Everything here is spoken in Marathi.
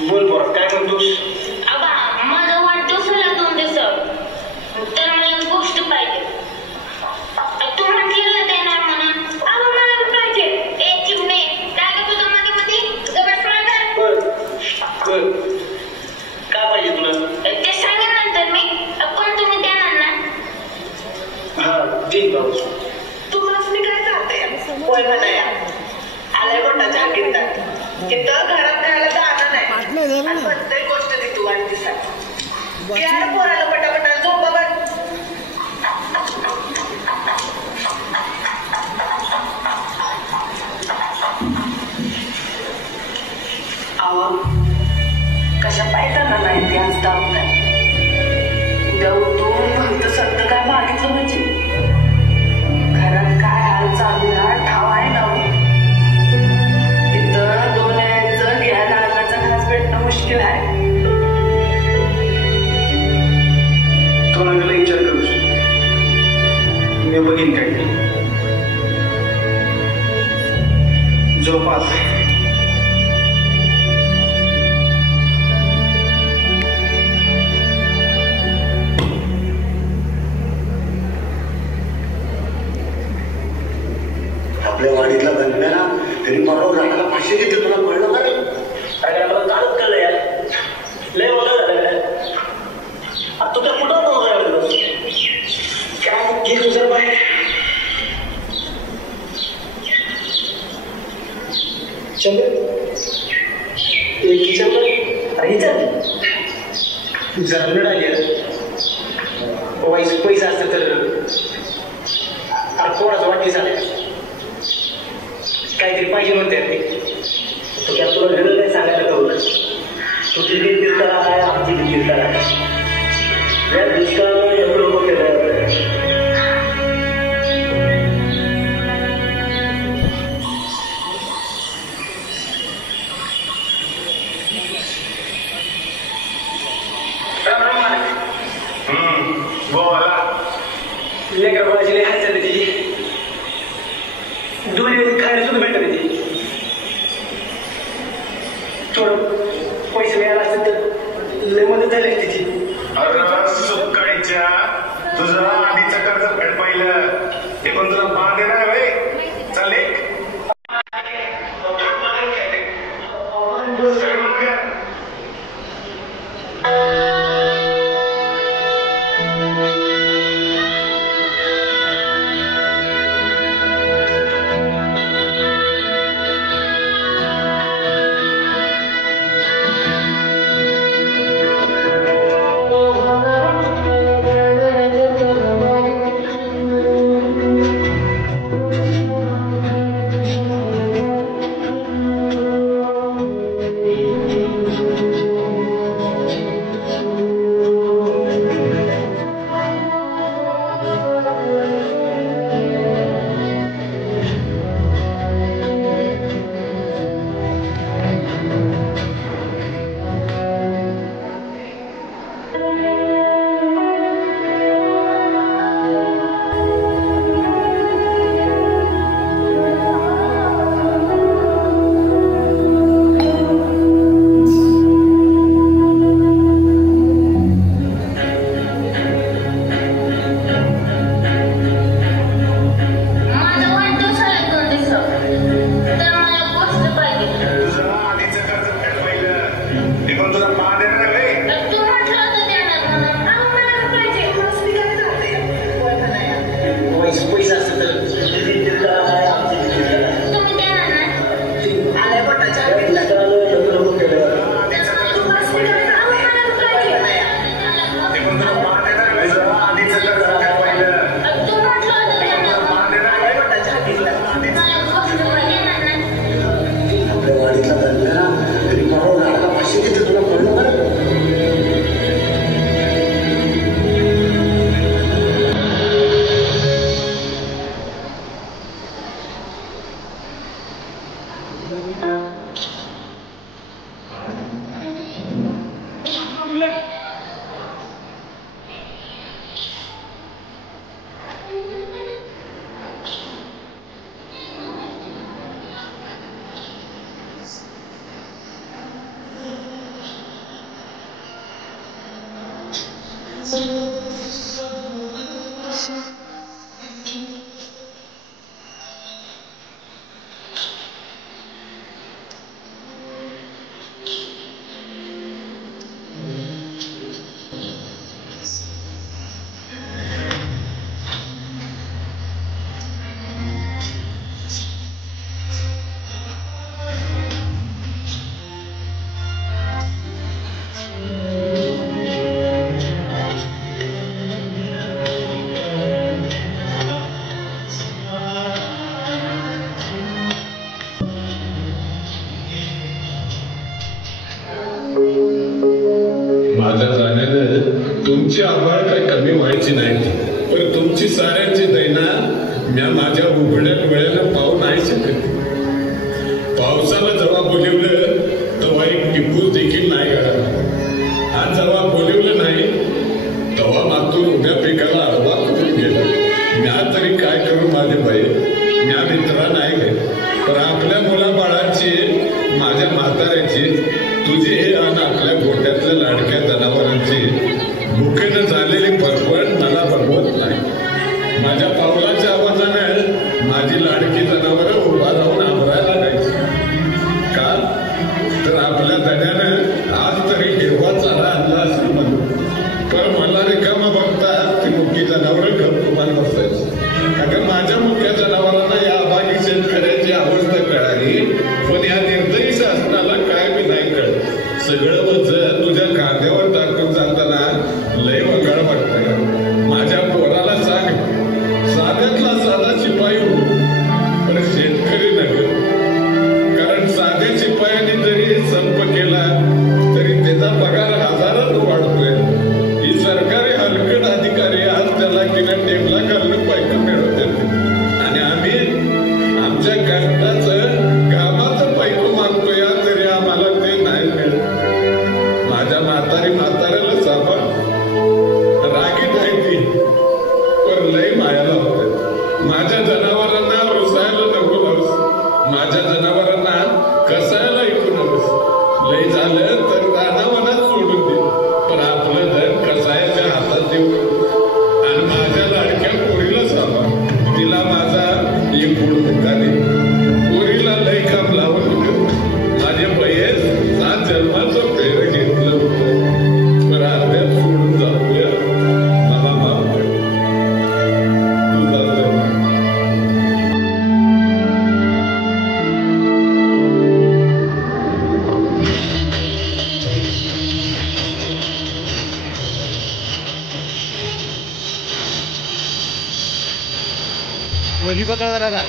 बोल बरं काय म्हणतोस? आबा माझा वाढदिवसाला 2 दिवसात तर मला एक गोष्ट पाहिजे. तू म्हटलेलं देणार म्हणा. आबा मला बी पाहिजे. ए चिमणे काय ग तुझं मध्ये मध्ये जवळ सांगा. बर काय पाहिजे तुला? ते सांगेन नंतर मी. पण तुम्ही देणार ना? हा ठीक भाऊ. तुम्हाला मी काय सांगते होय म्हणाया आलाय कोणाच्या कीर्तन तिथं घरात खायला दाना नाही आणि प्रत्येक गोष्ट ती तू वाढदिवसात यार पोराला पटापटा झोप बाबा. अहो कशा पाहिजे ना नाही ते आज दावत आहे. उद्या उठून म्हणतं सत्य काय मागितलं म्हणजे घरात काय हाल चालू आहे ठाव आहे ना. इथं 2 यायचं घ्यायला अन्नाचा घास भेटणं मुश्किल आहे. तो नगला विचार करूस मी बघीन काय झोपात. आपल्या वाडीतला गणप्या ना तरी परवा घाटाला फाशी घेते. तुला कळलं का रे? अरे मला कालच कळलं यार. लय मोठं झालं काय आता तू तर कुठं नव्हतं काय घे तुझं बाहेर. चंद्र किचन अरे जरा पैसा असतं तर अरे कोणाचं वाटली झालं काहीतरी पाहिजे म्हणते ते. तो काय तुला गरज नाही सांगायला करू. तुझी दिन तीर्थाला आहे आमची दिन तीर्थाला आहे. या दुष्काळानं एवढं लोक केलं. बोला लेकर बाळाची लई हात चालली तिची. दोन्ही खायला सुद्धा भेटत नाही. थोडं पैसे मिळाला असतं तर लय मदत झाली तिची. सुकाळीच्या तुझं आधीचं कर्ज फेड पाहिलं ते पण तुला बांधे नाही भाई. चालेल माझ्या जाण्यानं तुमची आभाळ काय कमी व्हायची नाही, पण तुमची साऱ्यांची दैना म्या माझ्या उघड्या डोळ्यानं पाहू नाही शकत. पावसाला जेव्हा बोलवलं तेव्हा एक टिपूस देखील नाही घडला. आज जेव्हा बोलवलं नाही तेव्हा मातून उभ्या पिकाला आडवा करून गेला. म्या तरी काय करू माझे बाई, म्या मित्रा नाही गे, पण आपल्या मुलाबाळाची, माझ्या म्हाताऱ्याची, तुझी हे आणि आपल्या गोट्यातल्या लाडक्या जनावरांची भुकेनं झालेली फरफड मला बघवत नाही. माझ्या पावलाच्या आवाजाने माझी लाडकी जनावरं उभा राहून आंबरायला लागायची. का तर आपल्या धन्यानं आज तरी हिरवा चारा आणला असेल म्हणून. पण मला रिकामा बघता ती मुख्य जनावरं गप्पमान बसायची. अगं माझ्या मुख्य जनावरांना या अभागी शेतकऱ्याची अवस्था कळाली, पण या निर्दयी शासनाला काय बी नाही कळत. सगळं वजन तुझ्या कांद्यावर टाकून जाताना लय वगाळ वाटतंय. माझ्या पोराला सांग, साध्यातला साधा शिपाई हो, पण शेतकरी नका. कारण साध्या शिपायांनी जरी संप केला तरी त्याचा पगार हजारात वाढतोय. ही सरकारी हलकट अधिकारी आज त्याला किंवा टेबला घालून पैका मिळवते, आणि आम्ही आमच्या कष्टाचं घामाचं पैको मागतोय तरी आम्हाला ते नाही मिळत. माझ्या म्हाताऱ्याला सांभाळ, रागीत आहे ती, पण लय मायाला होते. माझ्या जनावरांना रुसायला नको नव्हस, माझ्या जनावरांना कसायला ऐकू नव्हस. लय झालं तर रानावनात सोडून दे, पण आपलं धन कसायच्या हातात देऊ. आणि माझ्या लाडक्या पोरीला सांभाळ, तिला माझा एक गोड मुका दे. पोरीला लय काम लावून माझे बयेस 7 जन्माचं फेर घेतलं होतं, पण अर्ध्यात सोडून जाऊया. मला माफ कर, तुझा जन्म. वही पकड़ रहा था.